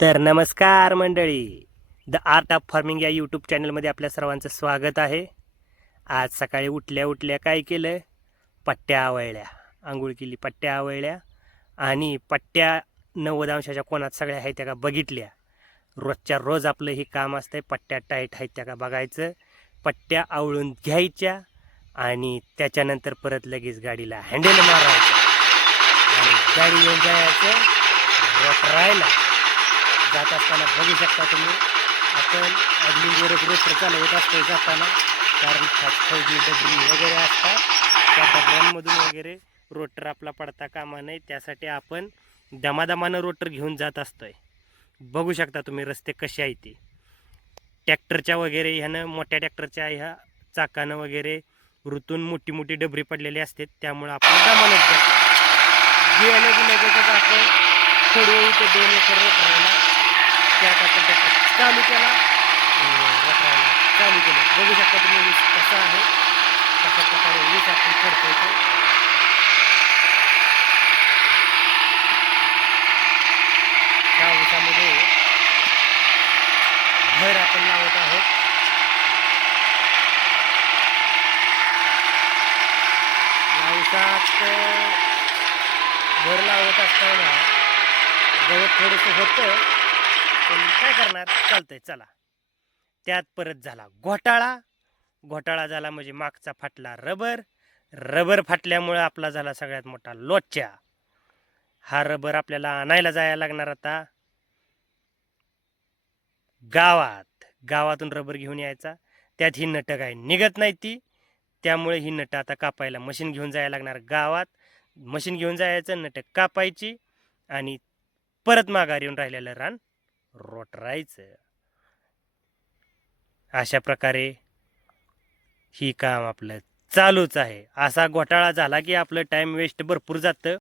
तर नमस्कार मंडळी, द आर्ट ऑफ फार्मिंग या यूट्यूब चॅनलमध्ये आपल्या सर्वांचं स्वागत आहे. आज सकाळी उठल्या उठल्या काय केलं, पट्ट्या आवळल्या, आंघोळ केली, पट्ट्या आवळल्या आणि पट्ट्या 90 अंशाच्या कोणात सगळ्या आहेत त्या का बघितल्या. रोजच्या रोज आपलं हे काम असतंय, पट्ट्या टाईट आहेत त्या का बघायचं, पट्ट्या आवळून घ्यायच्या आणि त्याच्यानंतर परत लगेच गाडीला हँडल मारायचं आणि गाडी घेऊन जायचं रोटरायला. जात असताना बघू शकता तुम्ही, आपण अग्निगोरक रोटर चालवत असतो जाताना, कारण खवगी डबरी वगैरे असतात, त्या डबऱ्यांमधून वगैरे रोटर आपला पडता कामा नये, त्यासाठी आपण दमादमानं रोटर घेऊन जात असतोय. बघू शकता तुम्ही रस्ते कसे आहे ते. ट्रॅक्टरच्या वगैरे ह्यानं, मोठ्या ट्रॅक्टरच्या ह्या चाकानं वगैरे ऋतून मोठी मोठी डबरी पडलेली असते, त्यामुळं आपण दमानच जातो. गेलं की लगेचच आपण थोडी इथे 2 एकर रोटरायला त्यात आपण ट्रॅक्टर चालू केला, रोटरायला चालू केलं. बघू शकता तुम्ही वीस कसा आहे, कशा प्रकारे वीस आपण करतोय तो. त्या ऊसामध्ये भर आपण लावत आहोत. या ऊसात भर लावत असताना गवत थोडंसं होतं, पण काय करणार, चालतंय चला. त्यात परत झाला घोटाळा. घोटाळा झाला म्हणजे मागचा फाटला रबर. रबर फाटल्यामुळं आपला झाला सगळ्यात मोठा लोचा. हा रबर आपल्याला आणायला जायला लागणार आता गावात. गावातून रबर घेऊन यायचा. त्यात ही नटं काय निघत नाही ती, त्यामुळे ही नटं आता कापायला मशीन घेऊन जायला लागणार गावात. मशीन घेऊन जायचं, नटं कापायची आणि परत माघार येऊन राहिलेलं रान रोटरायचं. अशा प्रकारे ही काम आपलं चालूच आहे. असा घोटाळा झाला की आपलं टाईम वेस्ट भरपूर जातं.